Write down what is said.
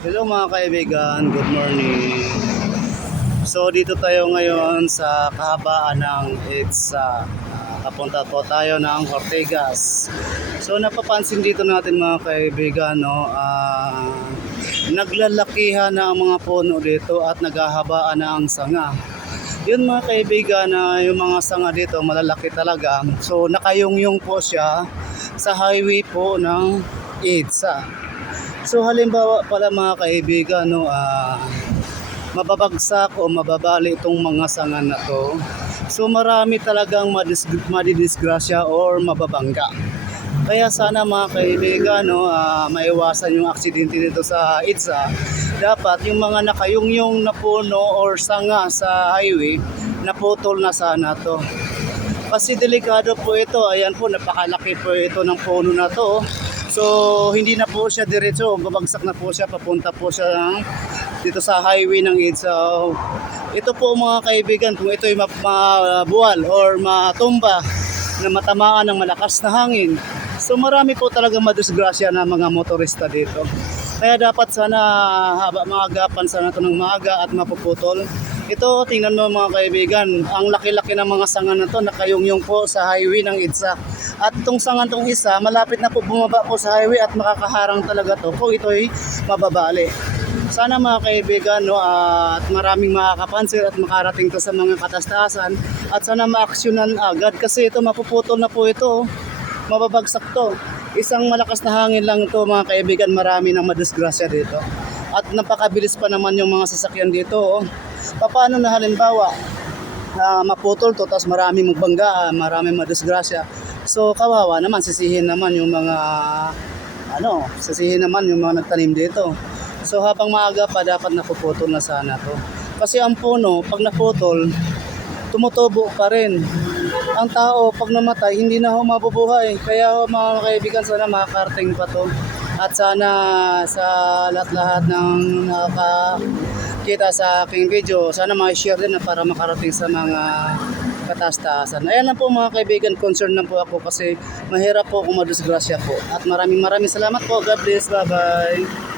Hello mga kaibigan, good morning. So dito tayo ngayon sa kahabaan ng EDSA. Kapunta po tayo ng Ortegas. So napapansin dito natin mga kaibigan, no, ah, naglalakihan na ang mga puno dito at naghahabaan na ang sanga. Yun mga kaibigan na yung mga sanga dito malalaki talaga. So nakayungyong po siya sa highway po ng EDSA. So halimbawa pala mga kaibigan, no, ah, mababagsak o mababali itong mga sanga na to. So marami talagang madis- madidisgrasya or mababangga. Kaya sana mga kaibigan, no, ah, maiwasan yung aksidente dito sa ITSA. Dapat yung mga nakayungyong na puno or sanga sa highway, naputol na sana to. Kasi delikado po ito. Ayan po, napakalaki po ito ng puno na to. So, hindi na po siya diretso. Babagsak na po siya. Papunta po siya ng, dito sa highway ng. So, ito po mga kaibigan, kung ito ay ma- mabuwal or matumba na matamaan ng malakas na hangin. So, marami po talaga madisgrasya na mga motorista dito. Kaya dapat sana haba maagapan sana ito ng maaga at mapuputol. Ito, tingnan mo mga kaibigan, ang laki-laki ng mga sanga na to nakayungyong po sa highway ng IDSA. At itong sanga tong isa, malapit na po bumaba po sa highway at makakaharang talaga to kung ito ay mababali. Sana mga kaibigan, no, at maraming makakapansin at makarating to sa mga katastasan at sana maaksyonan agad kasi ito mapuputol na po ito. oh. Mababagsak to. Isang malakas na hangin lang to mga kaibigan, marami nang madisgrasya dito. At napakabilis pa naman yung mga sasakyan dito. Oh. Paano na halimbawa, ah, maputol to, tapos maraming magbangga, maraming madisgrasya. So kawawa naman, sisihin naman yung mga, ano, sisihin naman yung mga nagtanim dito. So habang maaga pa, dapat napuputol na sana to. Kasi ang puno, pag naputol, tumutubo pa rin. Ang tao, pag namatay, hindi na ho mabubuhay. Kaya ho, mga kaibigan, sana makakarting pa to. At sana sa lahat-lahat ng nakakita sa aking video, sana ma-share din para makarating sa mga katastasan. Ayan lang po mga kaibigan, concern lang po ako kasi mahirap po kung madisgrasya po. At maraming maraming salamat po. God bless. Bye-bye.